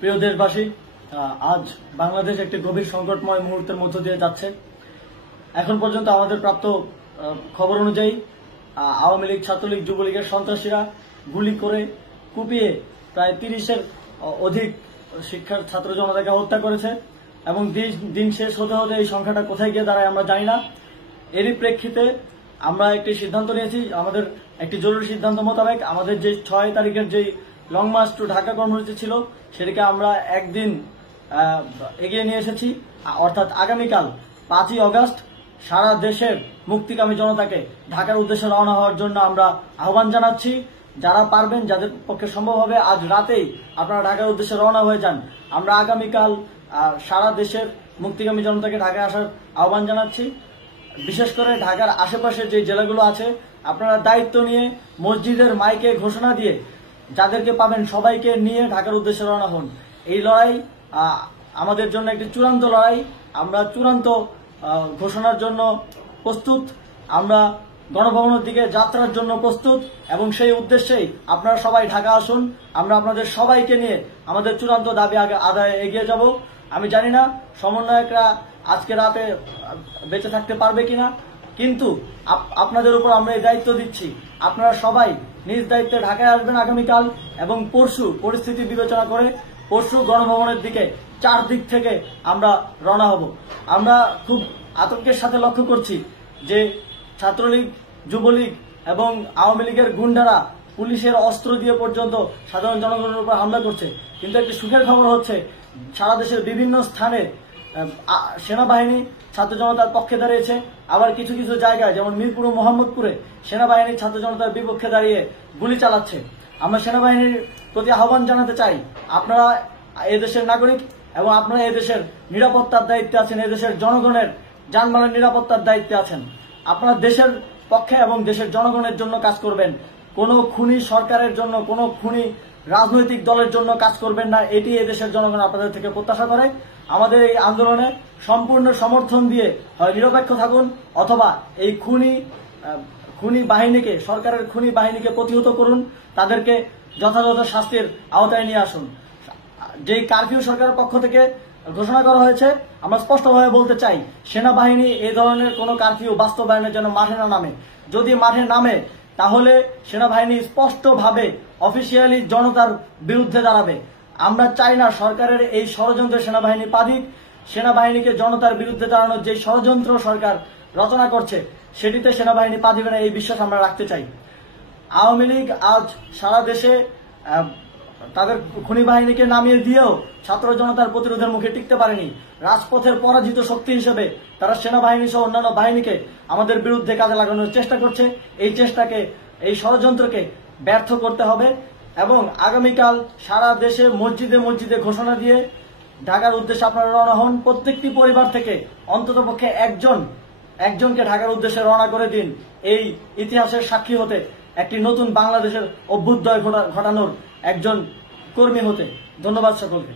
প্রিয় দেশবাসী, আজ বাংলাদেশ একটি গভীর সংকটময় মুহূর্তের মধ্য দিয়ে যাচ্ছে। এখন পর্যন্ত আমাদের প্রাপ্ত খবর অনুযায়ী আওয়ামী লীগ, ছাত্রলীগ, যুবলীগের সন্ত্রাসীরা গুলি করে কুপিয়ে প্রায় 30-এর অধিক শিক্ষার ছাত্র জনতাকে হত্যা করেছে এবং দিন শেষ হতে হতে এই সংখ্যাটা কোথায় গিয়ে দাঁড়ায় আমরা জানি না। এরই প্রেক্ষিতে আমরা একটি সিদ্ধান্ত নিয়েছি। আমাদের একটি জরুরি সিদ্ধান্ত মোতাবেক আমাদের যে 6 তারিখের যে লং মার্চ টু ঢাকা কর্মসূচি ছিল সেটিকে আমরা একদিন এগিয়ে নিয়ে এসেছি। অর্থাৎ আগামীকাল 5ই অগস্ট সারা দেশের মুক্তিকামী জনতাকে ঢাকার উদ্দেশ্যে রওনা হওয়ার জন্য আমরা আহ্বান জানাচ্ছি। যারা পারবেন, যাদের পক্ষে সম্ভব হবে, আজ রাতেই আপনারা ঢাকার উদ্দেশ্যে রওনা হয়ে যান। আমরা আগামীকাল সারা দেশের মুক্তিকামী জনতাকে ঢাকায় আসার আহ্বান জানাচ্ছি। বিশেষ করে ঢাকার আশেপাশের যে জেলাগুলো আছে, আপনারা দায়িত্ব নিয়ে মসজিদের মাইকে ঘোষণা দিয়ে যাদেরকে পাবেন সবাইকে নিয়ে ঢাকার উদ্দেশ্যে রওনা হন। এই লড়াই আমাদের জন্য একটি চূড়ান্ত লড়াই। আমরা চূড়ান্ত ঘোষণার জন্য প্রস্তুত। আমরা গণভবনের দিকে যাত্রার জন্য প্রস্তুত এবং সেই উদ্দেশ্যেই আপনারা সবাই ঢাকা আসুন। আমরা আপনাদের সবাইকে নিয়ে আমাদের চূড়ান্ত দাবি আদায়ে এগিয়ে যাব। আমি জানি না সমন্বয়করা আজকে রাতে বেঁচে থাকতে পারবে কিনা, কিন্তু আপনাদের উপর আমরা এই দায়িত্ব দিচ্ছি। আপনারা সবাই নিজ দায়িত্বে ঢাকায় আসবেন আগামীকাল এবং পরশু পরিস্থিতি বিবেচনা করে পরশু গণভবনের দিকে 4 দিক থেকে আমরা রওনা হব। আমরা খুব আতঙ্কের সাথে লক্ষ্য করছি যে ছাত্রলীগ, যুবলীগ এবং আওয়ামী লীগের গুন্ডারা পুলিশের অস্ত্র দিয়ে পর্যন্ত সাধারণ জনগণের উপর হামলা করছে। কিন্তু একটি সুখের খবর হচ্ছে, সারা দেশের বিভিন্ন স্থানে সেনাবাহিনী ছাত্র জনতার পক্ষে দাঁড়িয়েছে। আবার কিছু কিছু জায়গায় যেমন মিরপুর ও মোহাম্মদপুরে সেনাবাহিনী ছাত্র জনতার বিপক্ষে দাঁড়িয়ে গুলি চালাচ্ছে। আমরা সেনাবাহিনীর প্রতি আহ্বান জানাতে চাই, আপনারা এদেশের নাগরিক এবং আপনারা এদেশের নিরাপত্তার দায়িত্বে আছেন, এদেশের জনগণের যানবাহনের নিরাপত্তার দায়িত্বে আছেন। আপনারা দেশের পক্ষে এবং দেশের জনগণের জন্য কাজ করবেন। কোনো খুনি সরকারের জন্য, কোনো খুনি রাজনৈতিক দলের জন্য কাজ করবেন না। এটি এদেশের জনগণ আপনাদের থেকে প্রত্যাশা করে। আমাদের এই আন্দোলনে সম্পূর্ণ সমর্থন দিয়ে হয় নিরপেক্ষ থাকুন, অথবা এই খুনি বাহিনীকে, সরকারের খুনি বাহিনীকে প্রতিহত করুন, তাদেরকে যথাযথ শাস্তির আওতায় নিয়ে আসুন। যেই কারফিউ সরকারের পক্ষ থেকে ঘোষণা করা হয়েছে, আমরা স্পষ্টভাবে বলতে চাই, সেনাবাহিনী এই ধরনের কোনো কারফিউ বাস্তবায়নের জন্য মাঠে না নামে। যদি মাঠে নামে তাহলে সেনাবাহিনী স্পষ্টভাবে অফিসিয়ালি জনতার বিরুদ্ধে দাঁড়াবে। আমরা চাই না সরকারের এই ষড়যন্ত্রে সেনাবাহিনী পা দিক। সেনাবাহিনীকে জনতার বিরুদ্ধে দাঁড়ানোর যে ষড়যন্ত্র সরকার রচনা করছে সেটিতে সেনাবাহিনী পা দিবে না, এই বিশ্বাস আমরা রাখতে চাই। আওয়ামী লীগ আজ সারা দেশে তাদের খুনি বাহিনীকে নামিয়ে দিয়েও ছাত্র জনতার প্রতিরোধের মুখে টিকতে পারেনি। রাজপথের পরাজিত শক্তি হিসেবে তারা সেনাবাহিনী সহ অন্যান্য বাহিনীকে আমাদের বিরুদ্ধে কাজে লাগানোর চেষ্টা করছে। এই চেষ্টাকে, এই ষড়যন্ত্রকে ব্যর্থ করতে হবে এবং আগামীকাল সারা দেশে মসজিদে মসজিদে ঘোষণা দিয়ে ঢাকার উদ্দেশ্যে আপনারা রওনা হন। প্রত্যেকটি পরিবার থেকে অন্ততপক্ষে একজনকে ঢাকার উদ্দেশ্যে রওনা করে দিন, এই ইতিহাসের সাক্ষী হতে, একটি নতুন বাংলাদেশের অভ্যুদয় ঘটানোর একজন কর্মী হতে। ধন্যবাদ সকলকে।